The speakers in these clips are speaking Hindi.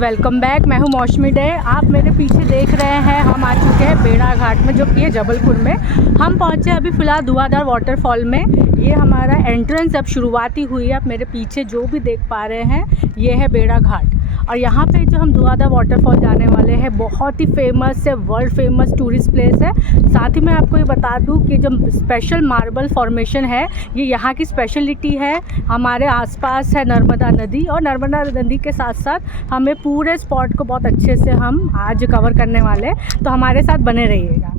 Welcome back. मैं हूँ मौसमी डे। आप मेरे पीछे देख रहे हैं, हम आ चुके हैं बेड़ा घाट में, जो कि है जबलपुर में। हम पहुँचे अभी फ़िलहाल धुआंधार वाटरफॉल में। ये हमारा एंट्रेंस अब शुरुआती हुई है। आप मेरे पीछे जो भी देख पा रहे हैं, ये है बेड़ा घाट। और यहाँ पे जो हम धुआंधार वाटरफॉल जाने वाले हैं, बहुत ही फेमस है, वर्ल्ड फेमस टूरिस्ट प्लेस है। साथ ही मैं आपको ये बता दूँ कि जो स्पेशल मार्बल फॉर्मेशन है, ये यहाँ की स्पेशलिटी है। हमारे आसपास है नर्मदा नदी, और नर्मदा नदी के साथ साथ हमें पूरे स्पॉट को बहुत अच्छे से हम आज कवर करने वाले हैं, तो हमारे साथ बने रहिएगा।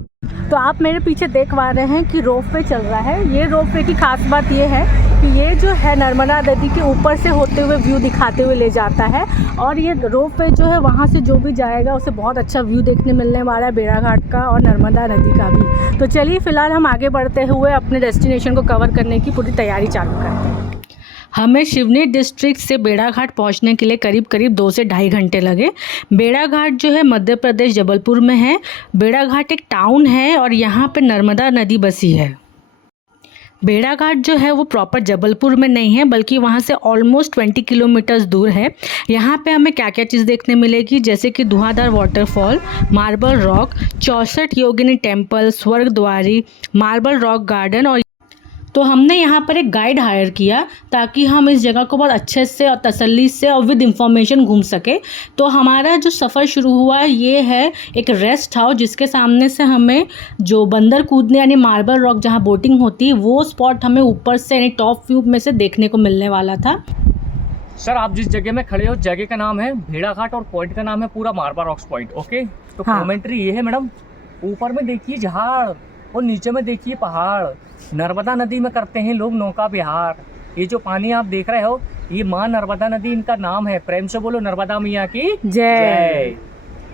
तो आप मेरे पीछे देख पा रहे हैं कि रोप वे चल रहा है। ये रोप वे की खास बात ये है कि ये जो है नर्मदा नदी के ऊपर से होते हुए व्यू दिखाते हुए ले जाता है, और ये रोप वे जो है वहाँ से जो भी जाएगा उसे बहुत अच्छा व्यू देखने मिलने वाला है बेड़ा घाट का और नर्मदा नदी का भी। तो चलिए फ़िलहाल हम आगे बढ़ते हुए अपने डेस्टिनेशन को कवर करने की पूरी तैयारी चालू करते हैं। हमें सिवनी डिस्ट्रिक्ट से बेड़ा घाट पहुंचने के लिए करीब 2 से ढाई घंटे लगे। बेड़ा घाट जो है मध्य प्रदेश जबलपुर में है। बेड़ा घाट एक टाउन है और यहाँ पे नर्मदा नदी बसी है। बेड़ा घाट जो है वो प्रॉपर जबलपुर में नहीं है, बल्कि वहाँ से ऑलमोस्ट 20 किलोमीटर्स दूर है। यहाँ पे हमें क्या क्या चीज़ देखने मिलेगी, जैसे कि धुआंधार वाटरफॉल, मार्बल रॉक, 64 योगिनी टेम्पल, स्वर्ग द्वारी, मार्बल रॉक गार्डन। और तो हमने यहाँ पर एक गाइड हायर किया ताकि हम इस जगह को बहुत अच्छे से और तसल्ली से और विद इंफॉर्मेशन घूम सके। तो हमारा जो सफ़र शुरू हुआ ये है एक रेस्ट हाउस, जिसके सामने से हमें जो बंदर कूदने यानी मार्बल रॉक जहाँ बोटिंग होती है वो स्पॉट हमें ऊपर से यानी टॉप व्यू में से देखने को मिलने वाला था। सर, आप जिस जगह में खड़े हो, जगह का नाम है भेड़ा घाट और पॉइंट का नाम है पूरा मार्बल रॉक्स पॉइंट। ओके, तो कमेंट्री ये है मैडम, ऊपर में देखिए झाड़ और नीचे में देखिए पहाड़। नर्मदा नदी में करते हैं लोग नौका विहार। ये जो पानी आप देख रहे हो, ये माँ नर्मदा नदी इनका नाम है। प्रेम से बोलो नर्मदा मैया की जय।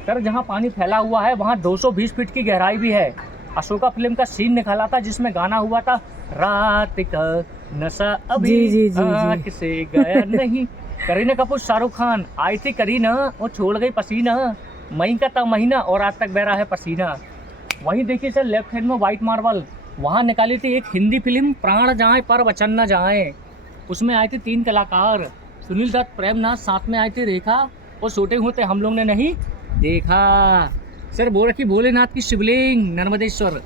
सर, जहाँ पानी फैला हुआ है वहाँ 220 फीट की गहराई भी है। अशोका फिल्म का सीन निकाला था जिसमें गाना हुआ था, रात का नशा अभी आँख से गया नहीं। करीना कपूर शाहरुख खान आई थी, करीना वो छोड़ गई पसीना, मई का था महीना और आज तक बह रहा है पसीना। वहीं देखिए सर, लेफ्ट हैंड में वाइट मार्बल, वहाँ निकाली थी एक हिंदी फिल्म प्राण जाए पर वचन न जाए। उसमें आए थे 3 कलाकार, सुनील दत्त, प्रेमनाथ, साथ में आई थी रेखा। और शूटिंग होते हम लोग ने नहीं देखा। सर, बोल रखी भोलेनाथ की शिवलिंग नर्मदेश्वर,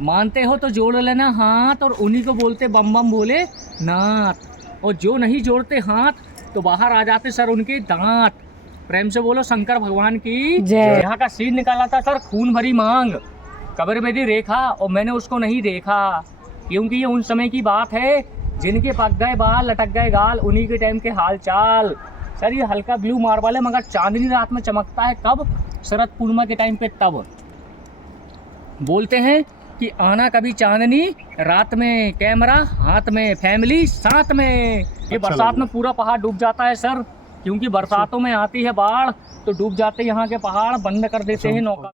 मानते हो तो जोड़ लेना हाथ, और उन्हीं को बोलते बम बम भोले नाथ। और जो नहीं जोड़ते हाथ तो बाहर आ जाते सर उनके दांत। प्रेम से बोलो शंकर भगवान की जय। यहाँ का सीन निकाला था सर, खून भरी मांग, कब्र में दी रेखा और मैंने उसको नहीं देखा, क्योंकि ये उन समय की बात है जिनके पक गए बाल लटक गए गाल, उन्हीं के टाइम के हाल चाल। सर, ये हल्का ब्लू मार्बल है, मगर चांदनी रात में चमकता है। कब? शरद पूर्णिमा के टाइम पे। तब बोलते हैं कि आना कभी चांदनी रात में, कैमरा हाथ में, फैमिली साथ में। ये बरसात में पूरा पहाड़ डूब जाता है सर, क्योंकि बरसातों में आती है बाढ़, तो डूब जाते यहाँ के पहाड़, बंद कर देते हैं नौका।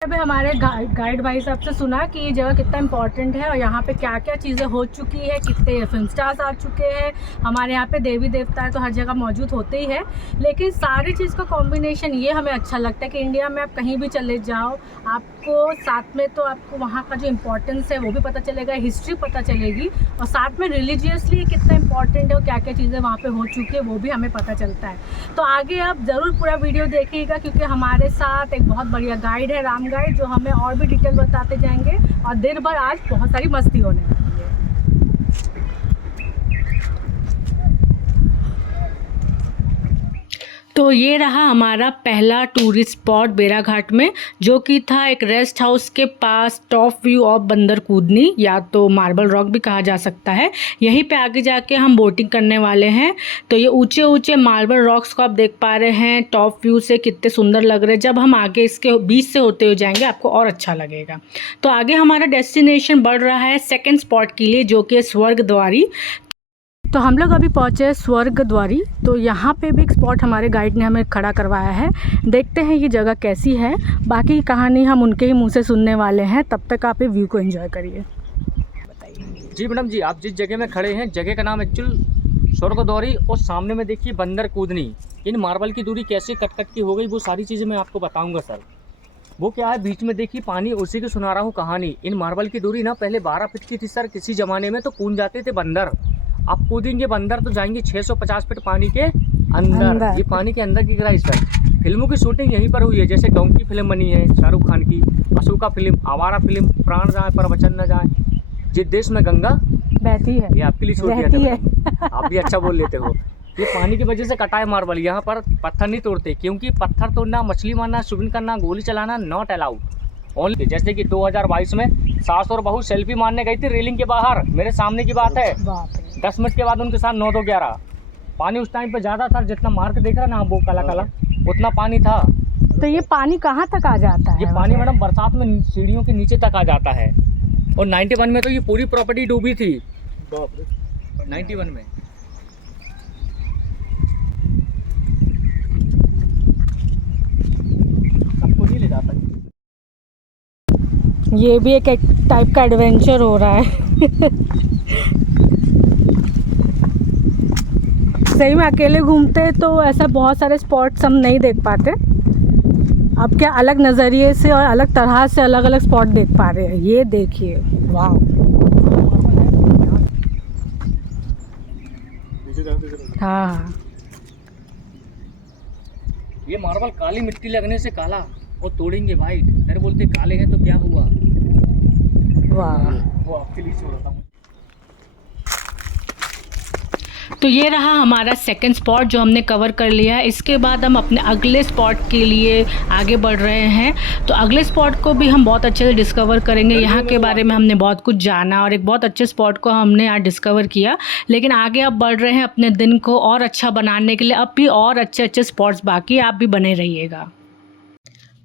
अभी हमारे गाइड भाई साहब से सुना कि ये जगह कितना इम्पोर्टेंट है और यहाँ पे क्या क्या चीज़ें हो चुकी है, कितने फिल्म स्टार्स आ चुके हैं। हमारे यहाँ पे देवी देवता है तो हर जगह मौजूद होते ही है, लेकिन सारी चीज़ का कॉम्बिनेशन ये हमें अच्छा लगता है कि इंडिया में आप कहीं भी चले जाओ, आपको साथ में तो आपको वहाँ का जो इम्पोर्टेंस है वो भी पता चलेगा, हिस्ट्री पता चलेगी, और साथ में रिलीजियसली कितना इम्पोर्टेंट है और क्या क्या चीज़ें वहाँ पर हो चुकी है वो भी हमें पता चलता है। तो आगे आप ज़रूर पूरा वीडियो देखिएगा, क्योंकि हमारे साथ एक बहुत बढ़िया गाइड है, राम गाइड, जो हमें और भी डिटेल बताते जाएंगे, और दिन भर आज बहुत सारी मस्ती होने वाली है। तो ये रहा हमारा पहला टूरिस्ट स्पॉट बेड़ा घाट में, जो कि था एक रेस्ट हाउस के पास, टॉप व्यू ऑफ बंदर कूदनी, या तो मार्बल रॉक भी कहा जा सकता है। यहीं पे आगे जाके हम बोटिंग करने वाले हैं। तो ये ऊंचे ऊंचे मार्बल रॉक्स को आप देख पा रहे हैं, टॉप व्यू से कितने सुंदर लग रहे हैं। जब हम आगे इसके बीच से होते हुए जाएंगे आपको और अच्छा लगेगा। तो आगे हमारा डेस्टिनेशन बढ़ रहा है सेकेंड स्पॉट के लिए, जो कि है स्वर्ग द्वारी। तो हम लोग अभी पहुँचे स्वर्ग द्वारी। तो यहाँ पे भी एक स्पॉट हमारे गाइड ने हमें खड़ा करवाया है। देखते हैं ये जगह कैसी है, बाकी की कहानी हम उनके ही मुंह से सुनने वाले हैं। तब तक आप ये व्यू को एंजॉय करिए। जी मैडम जी, आप जिस जगह में खड़े हैं, जगह का नाम एक्चुअल स्वर्ग द्वारी, और सामने में देखिए बंदर कूदनी। इन मार्बल की दूरी कैसे कट की हो गई वो सारी चीज़ें मैं आपको बताऊँगा सर। वो क्या है बीच में देखिए पानी, उसी की सुना रहा हूँ कहानी। इन मार्बल की दूरी ना पहले 12 फीट की थी सर, किसी ज़माने में तो कूद जाते थे बंदर। आप कूदेंगे बंदर तो जाएंगे 650 फीट पानी के अंदर। ये पानी के अंदर की गिरा सर। फिल्मों की शूटिंग यहीं पर हुई है, जैसे डोंकी फिल्म बनी है शाहरुख खान की, अशोका फिल्म, आवारा फिल्म, प्राण जाए पर वचन न जाए, जिस देश में गंगा बहती है, ये आपके लिए छोड़ दिया था। आप भी अच्छा बोल लेते हो। ये पानी की वजह से कटा है मार्बल। यहाँ पर पत्थर नहीं तोड़ते, क्योंकि पत्थर तोड़ना, मछली मारना, स्विमिंग करना, गोली चलाना नॉट अलाउड। ओनली जैसे कि 2022 में सास और बहू सेल्फी मारने गई थी रेलिंग के बाहर, मेरे सामने की बात है। 10 मिनट के बाद उनके साथ 9-2-11 पानी उस टाइम पे ज़्यादा था, जितना मार्क देख रहा ना वो काला काला उतना पानी था। तो ये पानी कहाँ तक आ जाता है? ये पानी मैडम बरसात में सीढ़ियों के नीचे तक आ जाता है। और 91 में तो ये पूरी प्रॉपर्टी डूबी थी। 91 में सबको नहीं ले जाता। ये भी एक टाइप का एडवेंचर हो रहा है। सही में अकेले घूमते तो ऐसा बहुत सारे स्पॉट्स हम नहीं देख पाते। अब क्या अलग नज़रिए से और अलग तरह से अलग अलग स्पॉट देख पा रहे हैं। ये देखिए, वाह। हाँ, ये मार्बल काली मिट्टी लगने से काला और तोड़ेंगे वाइट, फिर बोलते काले हैं तो क्या हुआ। वाह। वो आपके लिए छोड़ रहा था। तो ये रहा हमारा सेकंड स्पॉट जो हमने कवर कर लिया है। इसके बाद हम अपने अगले स्पॉट के लिए आगे बढ़ रहे हैं। तो अगले स्पॉट को भी हम बहुत अच्छे से डिस्कवर करेंगे। यहाँ के बारे में हमने बहुत कुछ जाना और एक बहुत अच्छे स्पॉट को हमने आज डिस्कवर किया। लेकिन आगे अब बढ़ रहे हैं अपने दिन को और अच्छा बनाने के लिए। अब भी और अच्छे अच्छे स्पॉट्स बाकी, आप भी बने रहिएगा।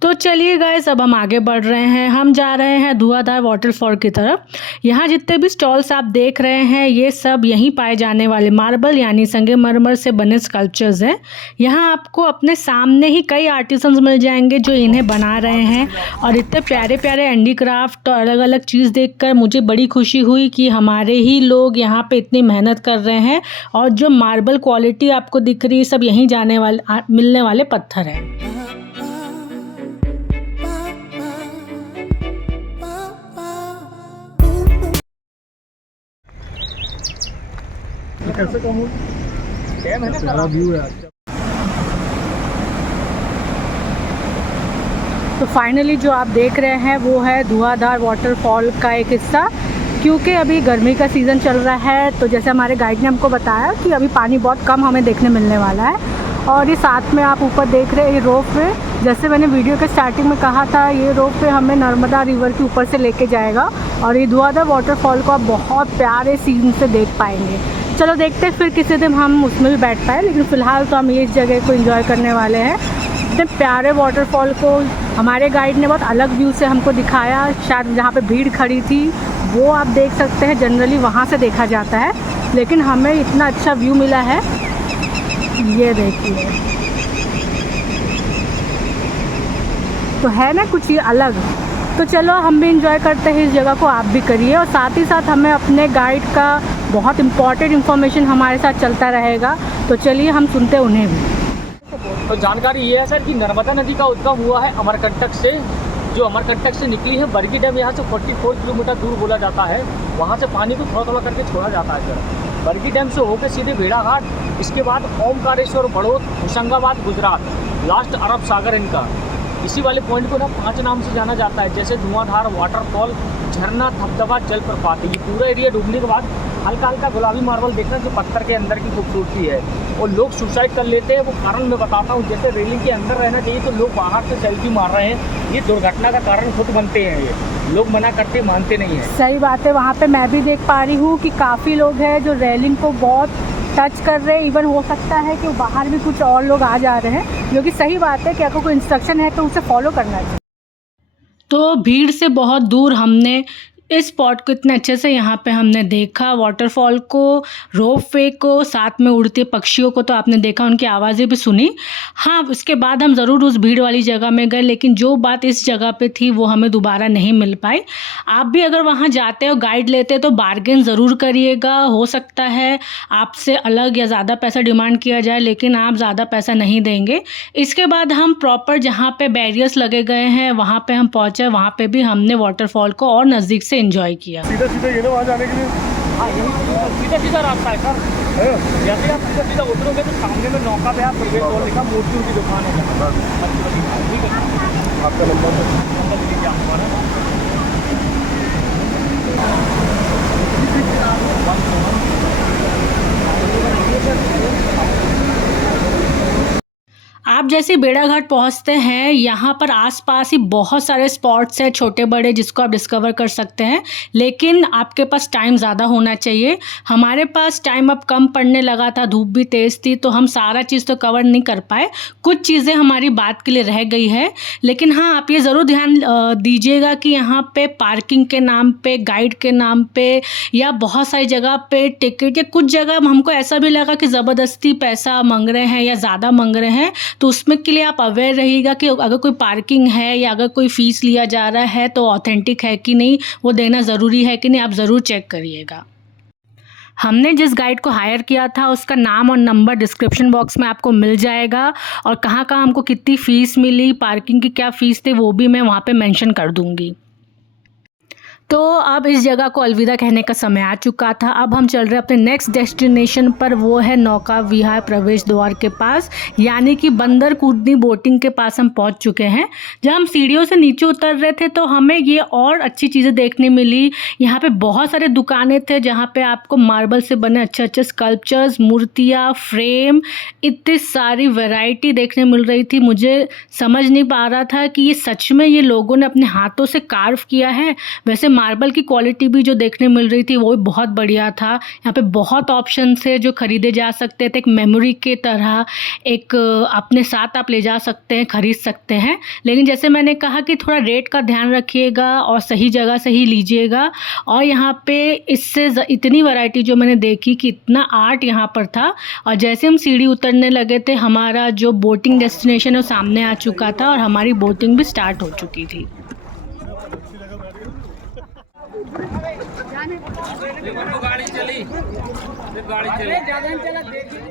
तो चलिए गाइस, अब हम आगे बढ़ रहे हैं। हम जा रहे हैं धुआंधार वाटरफॉल की तरफ। यहाँ जितने भी स्टॉल्स आप देख रहे हैं, ये सब यहीं पाए जाने वाले मार्बल यानी संगमरमर से बने स्कल्पचर्स हैं। यहाँ आपको अपने सामने ही कई आर्टिसंस मिल जाएंगे जो इन्हें बना रहे हैं। और इतने प्यारे प्यारे हैंडीक्राफ्ट और अलग अलग चीज़ देखकर मुझे बड़ी खुशी हुई कि हमारे ही लोग यहाँ पे इतनी मेहनत कर रहे हैं। और जो मार्बल क्वालिटी आपको दिख रही है, सब यहीं मिलने वाले पत्थर हैं। कैसे कम डैम है ना, सारा व्यू है। तो फाइनली जो आप देख रहे हैं वो है धुआंधार वाटरफॉल का एक हिस्सा। क्योंकि अभी गर्मी का सीज़न चल रहा है, तो जैसे हमारे गाइड ने हमको बताया कि अभी पानी बहुत कम हमें देखने मिलने वाला है। और ये साथ में आप ऊपर देख रहे हैं ये रोप वे, जैसे मैंने वीडियो के स्टार्टिंग में कहा था, ये रोप वे हमें नर्मदा रिवर के ऊपर से लेके जाएगा। और ये धुआंधार वाटरफॉल को आप बहुत प्यारे सीन से देख पाएंगे। चलो देखते हैं फिर किसी दिन हम उसमें भी बैठ पाए, लेकिन फ़िलहाल तो हम ये इस जगह को एंजॉय करने वाले हैं। इतने प्यारे वाटरफॉल को हमारे गाइड ने बहुत अलग व्यू से हमको दिखाया। शायद जहाँ पे भीड़ खड़ी थी वो आप देख सकते हैं, जनरली वहाँ से देखा जाता है, लेकिन हमें इतना अच्छा व्यू मिला है। ये देखिए, तो है ना कुछ ये अलग। तो चलो हम भी इंजॉय करते हैं इस जगह को, आप भी करिए। और साथ ही साथ हमें अपने गाइड का बहुत इम्पॉर्टेंट इन्फॉर्मेशन हमारे साथ चलता रहेगा। तो चलिए हम सुनते हैं उन्हें भी। तो जानकारी ये है सर कि नर्मदा नदी का उद्गम हुआ है अमरकंटक से, जो अमरकंटक से निकली है। बरगी डैम यहाँ से 44 किलोमीटर दूर बोला जाता है। वहाँ से पानी को थोड़ा थोड़ा करके छोड़ा जाता है सर। बरगी डैम से होकर सीधे भेड़ाघाट, इसके बाद ओमकारेश्वर, बड़ौद, होशंगाबाद, गुजरात, लास्ट अरब सागर इनका। इसी वाले पॉइंट को ना 5 नाम से जाना जाता है, जैसे धुआंधार वाटरफॉल, झरना, धबधबा, जलप्रपात। ये पूरा एरिया डूबने के बाद हल्का हल्का गुलाबी मार्बल देखना, जो पत्थर के अंदर की खूबसूरती है। और लोग सुसाइड कर लेते हैं, वो कारण मैं बताता हूँ। जैसे रेलिंग के अंदर रहना चाहिए, तो लोग बाहर से सेल्फी मार रहे हैं। ये दुर्घटना का कारण खुद बनते हैं। ये लोग मना करते, मानते नहीं हैं। सही बात है। वहाँ पे मैं भी देख पा रही हूँ कि काफ़ी लोग हैं जो रेलिंग को बहुत टच कर रहे हैं। इवन हो सकता है कि बाहर भी कुछ और लोग आ जा रहे हैं, जो कि सही बात है कि अगर कोई इंस्ट्रक्शन है तो उसे फॉलो करना चाहिए। तो भीड़ से बहुत दूर हमने इस स्पॉट को इतने अच्छे से यहाँ पे हमने देखा, वाटरफॉल को, रोप वे को, साथ में उड़ते पक्षियों को तो आपने देखा, उनकी आवाज़ें भी सुनी। हाँ, उसके बाद हम ज़रूर उस भीड़ वाली जगह में गए, लेकिन जो बात इस जगह पे थी वो हमें दोबारा नहीं मिल पाई। आप भी अगर वहाँ जाते हो, गाइड लेते तो बार्गेन ज़रूर करिएगा। हो सकता है आपसे अलग या ज़्यादा पैसा डिमांड किया जाए, लेकिन आप ज़्यादा पैसा नहीं देंगे। इसके बाद हम प्रॉपर जहाँ पे बैरियर्स लगे गए हैं वहाँ पे हम पहुँचे। वहाँ पे भी हमने वाटरफॉल को और नज़दीक से एंजॉय किया। सीधा सीधा ये ना वहाँ जाने के लिए? हाँ, यही सीधा सीधा रास्ता है सर। जैसे आप सीधा सीधा उतरोगे तो सामने में नौका पे आप प्रवेश द्वार लिखा, मूर्तियों की दुकान है। ठीक है, आपका नंबर लीजिए आप हमारा। आप जैसे बेड़ाघाट पहुंचते हैं, यहाँ पर आसपास ही बहुत सारे स्पॉट्स हैं छोटे बड़े जिसको आप डिस्कवर कर सकते हैं, लेकिन आपके पास टाइम ज़्यादा होना चाहिए। हमारे पास टाइम अब कम पड़ने लगा था, धूप भी तेज़ थी, तो हम सारा चीज़ तो कवर नहीं कर पाए। कुछ चीज़ें हमारी बात के लिए रह गई है, लेकिन हाँ, आप ये ज़रूर ध्यान दीजिएगा कि यहाँ पे पार्किंग के नाम पे, गाइड के नाम पे या बहुत सारी जगह पे टिकट, या कुछ जगह हमको ऐसा भी लगा कि ज़बरदस्ती पैसा मांग रहे हैं या ज़्यादा मांग रहे हैं, तो उसमें के लिए आप अवेयर रहिएगा कि अगर कोई पार्किंग है या अगर कोई फ़ीस लिया जा रहा है तो ऑथेंटिक है कि नहीं, वो देना ज़रूरी है कि नहीं, आप ज़रूर चेक करिएगा। हमने जिस गाइड को हायर किया था उसका नाम और नंबर डिस्क्रिप्शन बॉक्स में आपको मिल जाएगा, और कहाँ हमको कितनी फ़ीस मिली, पार्किंग की क्या फ़ीस थी, वो भी मैं वहाँ पे मेंशन कर दूँगी। तो अब इस जगह को अलविदा कहने का समय आ चुका था। अब हम चल रहे हैं अपने नेक्स्ट डेस्टिनेशन पर, वो है नौका विहार प्रवेश द्वार के पास, यानी कि बंदर कूदनी बोटिंग के पास हम पहुंच चुके हैं। जब हम सीढ़ियों से नीचे उतर रहे थे तो हमें ये और अच्छी चीज़ें देखने मिली। यहाँ पे बहुत सारे दुकानें थे जहाँ पे आपको मार्बल से बने अच्छे अच्छे स्कल्पचर्स, मूर्तियाँ, फ्रेम, इतनी सारी वैरायटी देखने मिल रही थी। मुझे समझ नहीं पा रहा था कि ये सच में ये लोगों ने अपने हाथों से कार्व किया है। वैसे मार्बल की क्वालिटी भी जो देखने मिल रही थी वो भी बहुत बढ़िया था। यहाँ पे बहुत ऑप्शन थे जो ख़रीदे जा सकते थे, एक मेमोरी के तरह, एक अपने साथ आप ले जा सकते हैं, ख़रीद सकते हैं। लेकिन जैसे मैंने कहा कि थोड़ा रेट का ध्यान रखिएगा और सही जगह से ही लीजिएगा। और यहाँ पे इससे इतनी वैरायटी जो मैंने देखी कि इतना आर्ट यहाँ पर था। और जैसे हम सीढ़ी उतरने लगे थे, हमारा जो बोटिंग डेस्टिनेशन है वो सामने आ चुका था और हमारी बोटिंग भी स्टार्ट हो चुकी थी।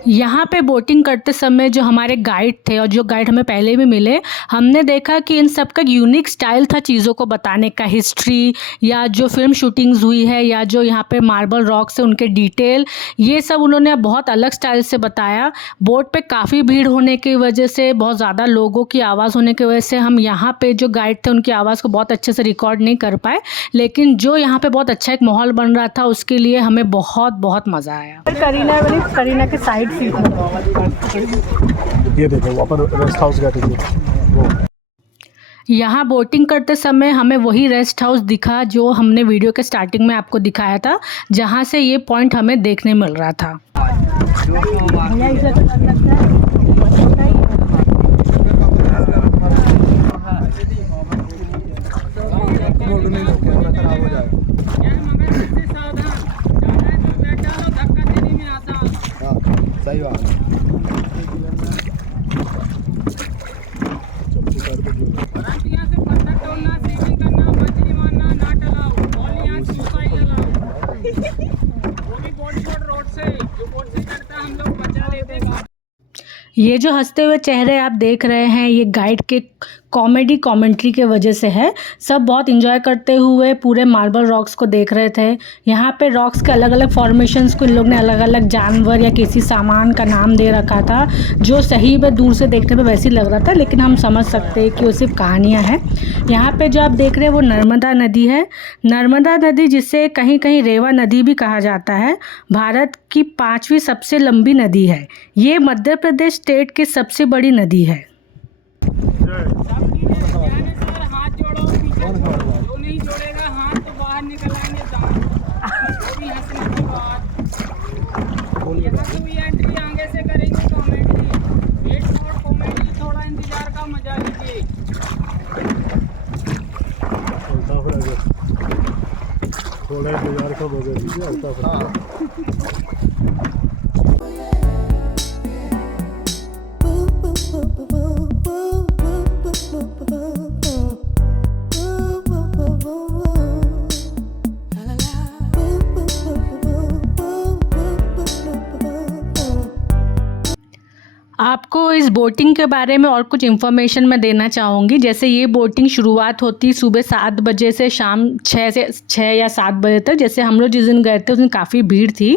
यहाँ पे बोटिंग करते समय जो हमारे गाइड थे और जो गाइड हमें पहले भी मिले, हमने देखा कि इन सब का यूनिक स्टाइल था चीज़ों को बताने का, हिस्ट्री या जो फिल्म शूटिंग्स हुई है या जो यहाँ पे मार्बल रॉक से उनके डिटेल, ये सब उन्होंने बहुत अलग स्टाइल से बताया। बोट पे काफ़ी भीड़ होने की वजह से, बहुत ज़्यादा लोगों की आवाज़ होने की वजह से हम यहाँ पे जो गाइड थे उनकी आवाज़ को बहुत अच्छे से रिकॉर्ड नहीं कर पाए, लेकिन जो यहाँ पे बहुत अच्छा एक माहौल बन रहा था उसके लिए हमें बहुत बहुत मज़ा आया। करीना के साइड सीट में ये देखो अपन रेस्ट हाउस गए थे वो। यहाँ बोटिंग करते समय हमें वही रेस्ट हाउस दिखा जो हमने वीडियो के स्टार्टिंग में आपको दिखाया था, जहाँ से ये पॉइंट हमें देखने मिल रहा था। सही बात ये जो हंसते हुए चेहरे आप देख रहे हैं ये गाइड के कॉमेंट्री के वजह से है। सब बहुत इंजॉय करते हुए पूरे मार्बल रॉक्स को देख रहे थे। यहाँ पे रॉक्स के अलग अलग फॉर्मेशंस को इन लोग ने अलग अलग जानवर या किसी सामान का नाम दे रखा था, जो सही में दूर से देखने में वैसे ही लग रहा था, लेकिन हम समझ सकते हैं कि वो सिर्फ कहानियाँ हैं। यहाँ पे जो आप देख रहे हैं वो नर्मदा नदी है। नर्मदा नदी, जिसे कहीं कहीं रेवा नदी भी कहा जाता है, भारत की 5वीं सबसे लंबी नदी है। ये मध्य प्रदेश स्टेट की सबसे बड़ी नदी है। हाथ जोड़ो, पीछे जो नहीं जोड़ेगा हाथ तो बाहर निकल आएंगे भी हंसने के बाद। यहाँ से भी एंट्री आगे से करेंगे कॉमेडी, वेट और कॉमेडी, थोड़ा इंतजार का मजा लीजिए। आपको इस बोटिंग के बारे में और कुछ इन्फॉर्मेशन मैं देना चाहूँगी। जैसे ये बोटिंग शुरुआत होती सुबह 7 बजे से शाम 6 या 7 बजे तक। जैसे हम लोग जिस दिन गए थे उस दिन काफ़ी भीड़ थी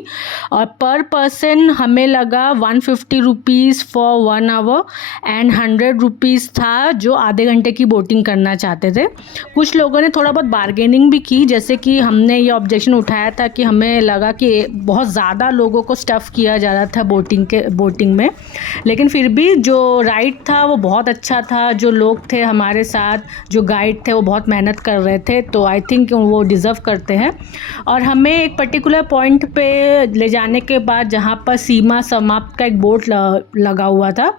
और पर पर्सन हमें लगा 150 rupees for 1 our and 100 rupees था जो आधे घंटे की बोटिंग करना चाहते थे। कुछ लोगों ने थोड़ा बहुत बार्गेनिंग भी की, जैसे कि हमने ये ऑब्जेक्शन उठाया था कि हमें लगा कि बहुत ज़्यादा लोगों को स्टफ़ किया जा रहा था बोटिंग में, लेकिन फिर भी जो राइड था वो बहुत अच्छा था। जो लोग थे हमारे साथ, जो गाइड थे वो बहुत मेहनत कर रहे थे, तो आई थिंक वो डिज़र्व करते हैं। और हमें एक पर्टिकुलर पॉइंट पे ले जाने के बाद जहाँ पर सीमा समाप्त का एक बोर्ड लगा हुआ था,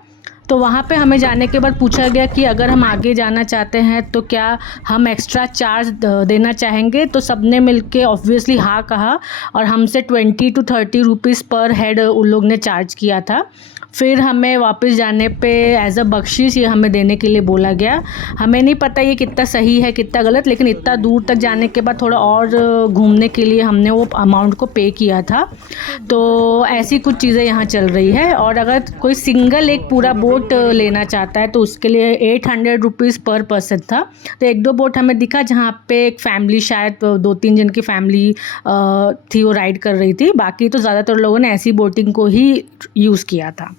तो वहाँ पे हमें जाने के बाद पूछा गया कि अगर हम आगे जाना चाहते हैं तो क्या हम एक्स्ट्रा चार्ज देना चाहेंगे। तो सबने मिलके ऑब्वियसली हाँ कहा और हमसे 20 to 30 रुपीज़ पर हेड उन लोग ने चार्ज किया था। फिर हमें वापस जाने पे एज अ बख्शिश ये हमें देने के लिए बोला गया। हमें नहीं पता ये कितना सही है कितना गलत, लेकिन इतना दूर तक जाने के बाद थोड़ा और घूमने के लिए हमने वो अमाउंट को पे किया था। तो ऐसी कुछ चीज़ें यहाँ चल रही है। और अगर कोई सिंगल एक पूरा बोट लेना चाहता है तो उसके लिए 800 रुपीज़ पर पर्सन था। तो 1-2 बोट हमें दिखा जहाँ पे एक फैमिली, शायद 2-3 जन की फैमिली थी, वो राइड कर रही थी। बाकी तो ज़्यादातर लोगों ने ऐसी बोटिंग को ही यूज़ किया था।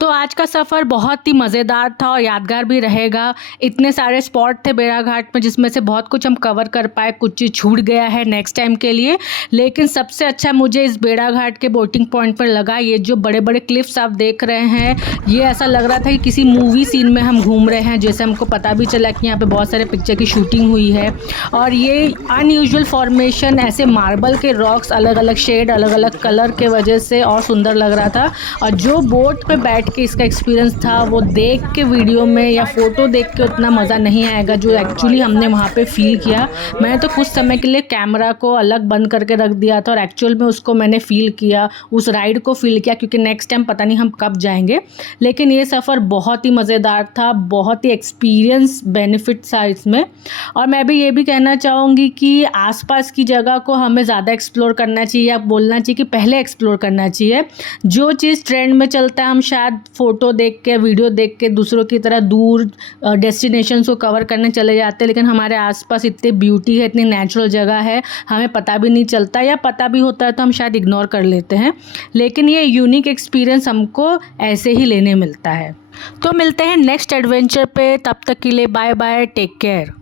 तो आज का सफ़र बहुत ही मज़ेदार था और यादगार भी रहेगा। इतने सारे स्पॉट थे बेड़ाघाट में जिसमें से बहुत कुछ हम कवर कर पाए, कुछ चीज़ छूट गया है नेक्स्ट टाइम के लिए। लेकिन सबसे अच्छा मुझे इस बेड़ाघाट के बोटिंग पॉइंट पर लगा ये जो बड़े बड़े क्लिफ्स आप देख रहे हैं, ये ऐसा लग रहा था कि किसी मूवी सीन में हम घूम रहे हैं। जैसे हमको पता भी चला कि यहाँ पर बहुत सारे पिक्चर की शूटिंग हुई है। और ये अनयूजुअल फॉर्मेशन, ऐसे मार्बल के रॉक्स अलग अलग शेड, अलग अलग कलर के वजह से और सुंदर लग रहा था। और जो बोट पे बैठ के इसका एक्सपीरियंस था वो देख के वीडियो में या फ़ोटो देख के उतना मज़ा नहीं आएगा जो एक्चुअली हमने वहाँ पे फ़ील किया। मैंने तो कुछ समय के लिए कैमरा को अलग बंद करके रख दिया था और एक्चुअल में उसको मैंने फ़ील किया, उस राइड को फ़ील किया, क्योंकि नेक्स्ट टाइम पता नहीं हम कब जाएंगे। लेकिन ये सफ़र बहुत ही मज़ेदार था, बहुत ही एक्सपीरियंस बेनिफिट था इसमें। और मैं भी ये भी कहना चाहूँगी कि आसपास की जगह को हमें ज़्यादा एक्सप्लोर करना चाहिए, या बोलना चाहिए कि पहले एक्सप्लोर करना चाहिए। जो चीज़ ट्रेंड में चलता है हम शायद फ़ोटो देख के, वीडियो देख के दूसरों की तरह दूर डेस्टिनेशंस को कवर करने चले जाते हैं, लेकिन हमारे आसपास इतनी ब्यूटी है, इतनी नेचुरल जगह है, हमें पता भी नहीं चलता, या पता भी होता है तो हम शायद इग्नोर कर लेते हैं। लेकिन ये यूनिक एक्सपीरियंस हमको ऐसे ही लेने मिलता है। तो मिलते हैं नेक्स्ट एडवेंचर पे, तब तक के लिए बाय बाय, टेक केयर।